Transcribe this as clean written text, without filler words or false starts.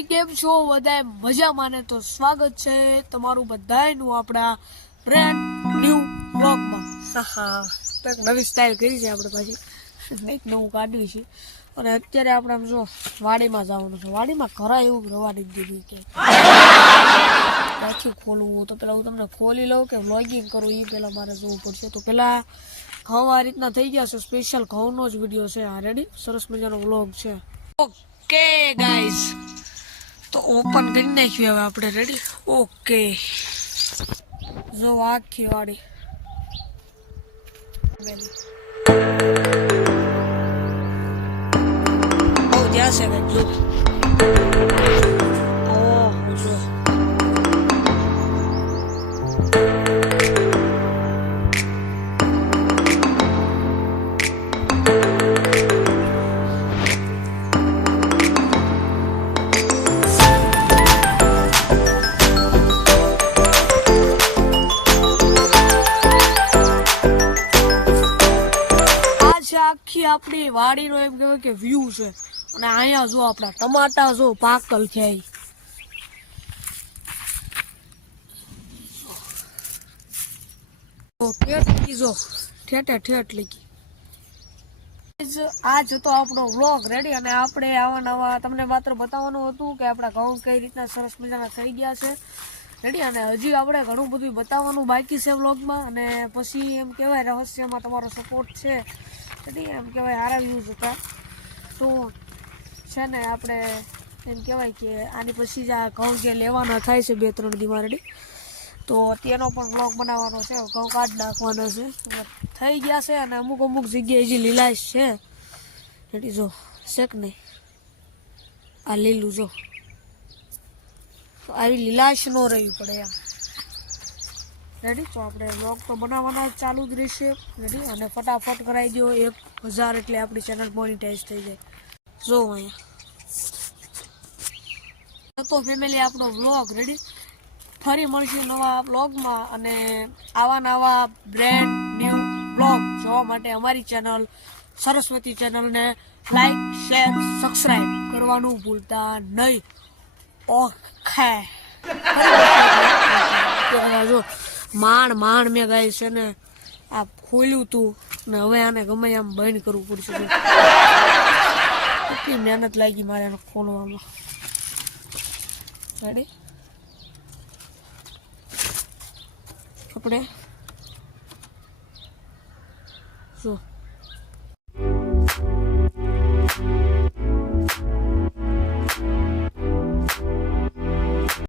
ભાઈ કેમ છો બધાય મજામાં ને? તો સ્વાગત છે તમારું બધાયનું આપણા બ્રેન્ડ ન્યૂ વ્લોગમાં. હા, તો એક નવી સ્ટાઇલ કરી છે આપણે પાછી, એક નવું કાઢ્યું છે. અને અત્યારે આપણે આમ જો વાડીમાં જવાનું છે. વાડીમાં ઘરા એવું રવાની દીધું કે પાછું ખોલવું, તો પેલા હું તમને ખોલી લઉં કે વ્લોગિંગ કરું એ પેલા મારે જોવું પડશે. તો પેલા ઘઉં આ રીતના થઈ ગયા છે, સ્પેશિયલ ઘઉંનો જ વિડીયો છે આ. રેડી? સરસ મજાનો વ્લોગ છે. ઓકે ગાઈઝ, તો ઓપન કરી નાખ્યું હવે આપણે. રેડી? ઓકે, જો આખી વાડી બહુ જ્યાં છે ભાઈ. જો જો આખી આપણી વાડીનો એમ કહેવાય કે વ્યૂ છે. અને અહીંયા જો આપણા ટમાટા જો પાકલ થયા, જો ઠેઠ લીધી. આજ હતો આપણો વ્લોગ. રેડી? અને આપણે આવા નવા તમને માત્ર બતાવવાનું હતું કે આપણા ઘઉં કઈ રીતના સરસ મજાના થઈ ગયા છે. રેડી? અને હજી આપણે ઘણું બધું બતાવવાનું બાકી છે વ્લોગમાં. અને પછી એમ કહેવાય રહસ્યમાં તમારો સપોર્ટ છે. રેડી? એમ કહેવાય સારા વ્યૂઝ હતા. તો છે ને આપણે એમ કહેવાય કે આની પછી જ આ ઘઉં જે લેવાના થાય છે 2-3 દીમાં. રેડી? તો તેનો પણ બ્લોગ બનાવવાનો છે. ઘઉં કાઢ નાખવાનો છે. થઈ ગયા છે અને અમુક જગ્યાએ હજી લીલાશ છે. રેડી? જો શેક નહીં, આ લીલું જો, તો આવી લીલાશ ન રહેવી પડે એમ. રેડી? તો આપણે બ્લોગ તો બનાવવાના ચાલુ જ રહેશે. રેડી? અને ફટાફટ કરાવી દો 1000 એટલે આપણી ચેનલ મોનિટાઈઝ થઈ જાય. જો અહીંયા તો ફેમિલી આપણો વ્લોગ. રેડી? ફરી મળશું નવા બ્લોગમાં. અને આવા બ્રેન્ડ ન્યૂ બ્લોગ જોવા માટે અમારી ચેનલ સરસ્વતી ચેનલને લાઈક, શેર, સબસ્ક્રાઈબ કરવાનું ભૂલતા નહીં. ઓકે, જો માંડ મેં ગાય છે ને આ ખોલ્યું તું ને હવે આને ગમે આમ બંધ કરવું પડશે. કેટલી મહેનત લાગી મારે એને ખોલવામાં. રેડી? આપણે જો